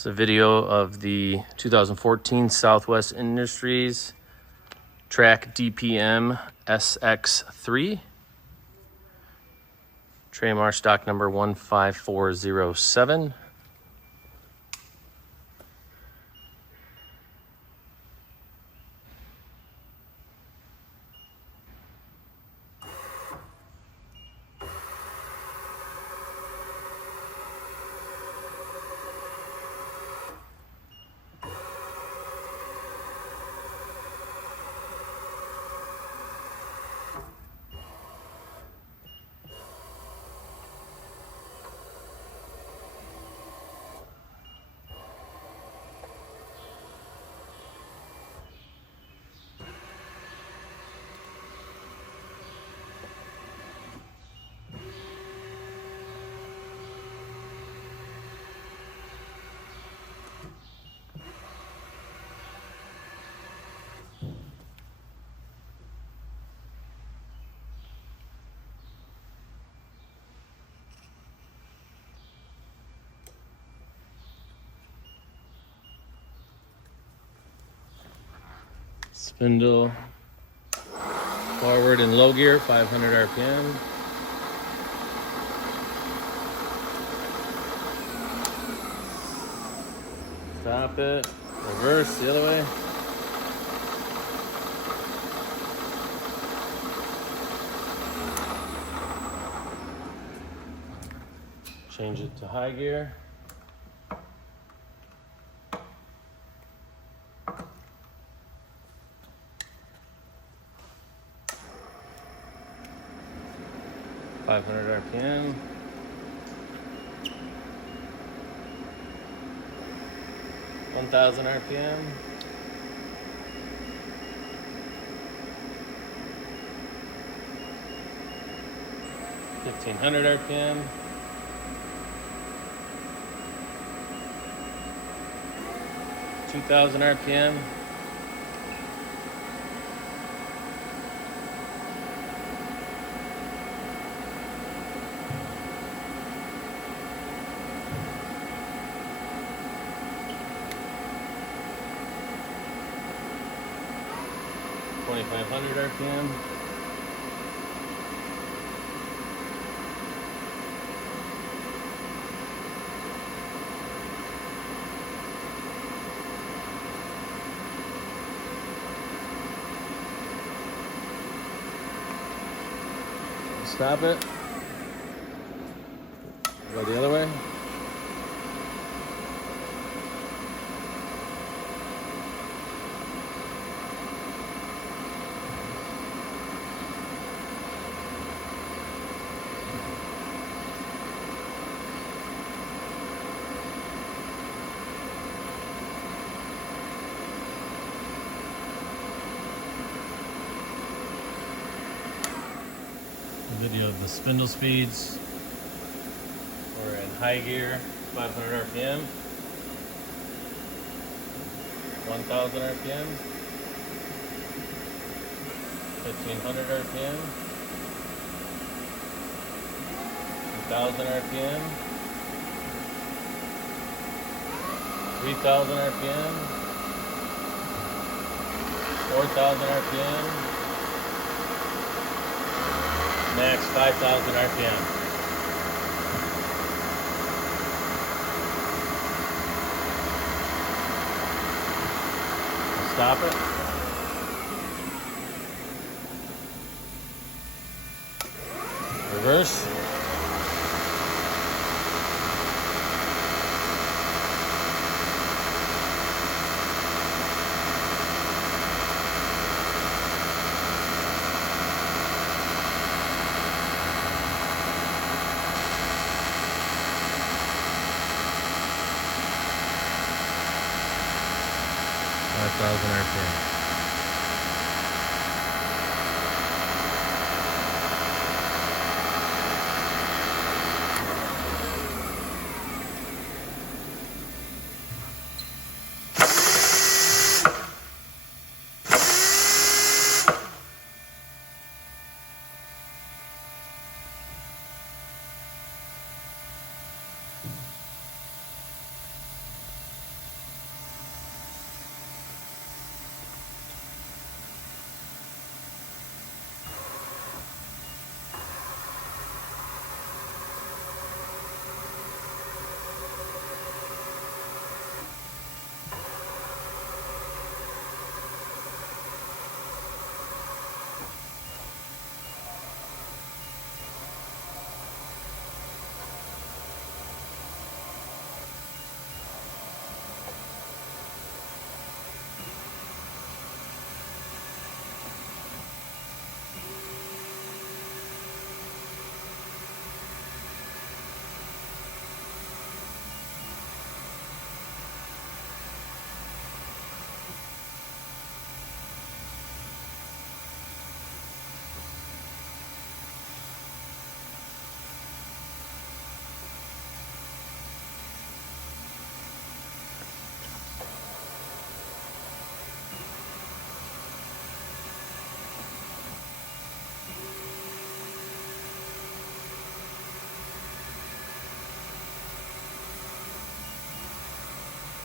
It's a video of the 2014 Southwest Industries Trak DPMSX3. Tramar stock number 15407. Spindle forward in low gear, 500 RPM. Stop it, reverse the other way. Change it to high gear. .500 RPM. .1000 RPM. 1500 RPM. 2000 RPM. 2500 RPM. Stop it. Go the other way. Video of the spindle speeds. We're in high gear, 500 RPM, 1000 RPM, 1500 RPM, 2000 RPM, 3000 RPM, 4000 RPM. Max 5,000 RPM. Stop it. Reverse. .5,000 RPM.